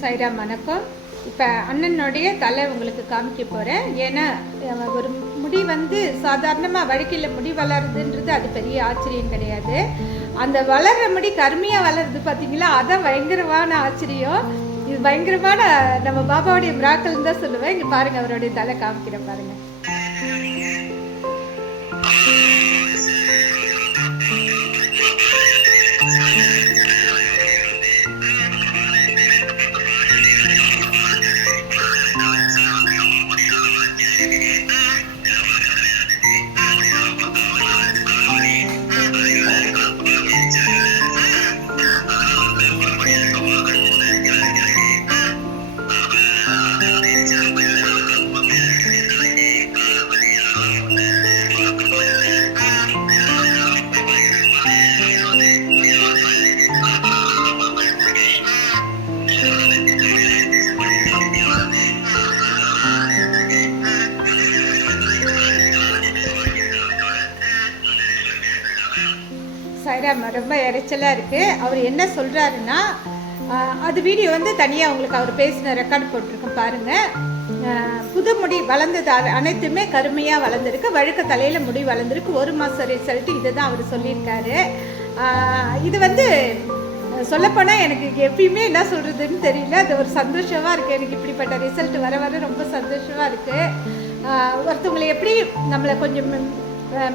சாய்ராம் வணக்கம். இப்போ அண்ணனுடைய தலை உங்களுக்கு காமிக்க போகிறேன். ஏன்னா ஒரு முடி சாதாரணமாக வழக்கில் முடி வளருதுன்றது அது பெரிய ஆச்சரியம் கிடையாது. அந்த வளர்கிற முடி கருமையாக வளருது பார்த்தீங்களா, அதான் பயங்கரமான ஆச்சரியம். இது பயங்கரமான நம்ம பாபாவுடைய மிராக்கல்னு தான் சொல்லுவேன். இங்கே பாருங்கள், அவருடைய தலை காமிக்கிறேன் பாருங்கள். சாய்ராம் ரொம்ப இறைச்சலாக இருக்குது. அவர் என்ன சொல்கிறாருன்னா, அது வீடியோ தனியாக உங்களுக்கு அவர் பேசின ரெக்கார்டு போட்டிருக்கேன் பாருங்கள். புது முடி வளர்ந்தது அனைத்துமே கருமையாக வளர்ந்துருக்கு, வழுக்க தலையில் முடி வளர்ந்துருக்கு. 1 மாதம் ரிசல்ட்டு இதை தான் அவர் சொல்லியிருக்காரு. இது சொல்லப்போனால் எனக்கு எப்பயுமே என்ன சொல்கிறதுன்னு தெரியல. அது ஒரு சந்தோஷமாக இருக்குது. எனக்கு இப்படிப்பட்ட ரிசல்ட் வர வர ரொம்ப சந்தோஷமாக இருக்குது. ஒருத்தவங்களை எப்படி நம்மளை கொஞ்சம்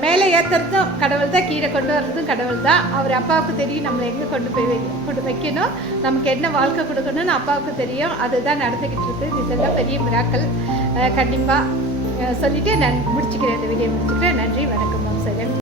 மேலே ஏற்றுறதும் கடவுள் தான், கீழே கொண்டு வர்றதும் கடவுள் தான். அவர் அப்பாவுக்கு தெரியும் நம்மளை எங்கே கொண்டு வைக்கணும், நமக்கு என்ன வாழ்க்கை கொடுக்கணும்னு அப்பாவுக்கு தெரியும். அதுதான் நடந்துக்கிட்டு இருக்குது. இதெல்லாம் பெரிய மிராக்கள். கண்டிப்பாக சொல்லிவிட்டு நான் முடிச்சுக்கிறேன், இந்த வீடியோ முடிச்சுக்கிறேன். நன்றி, வணக்கம்.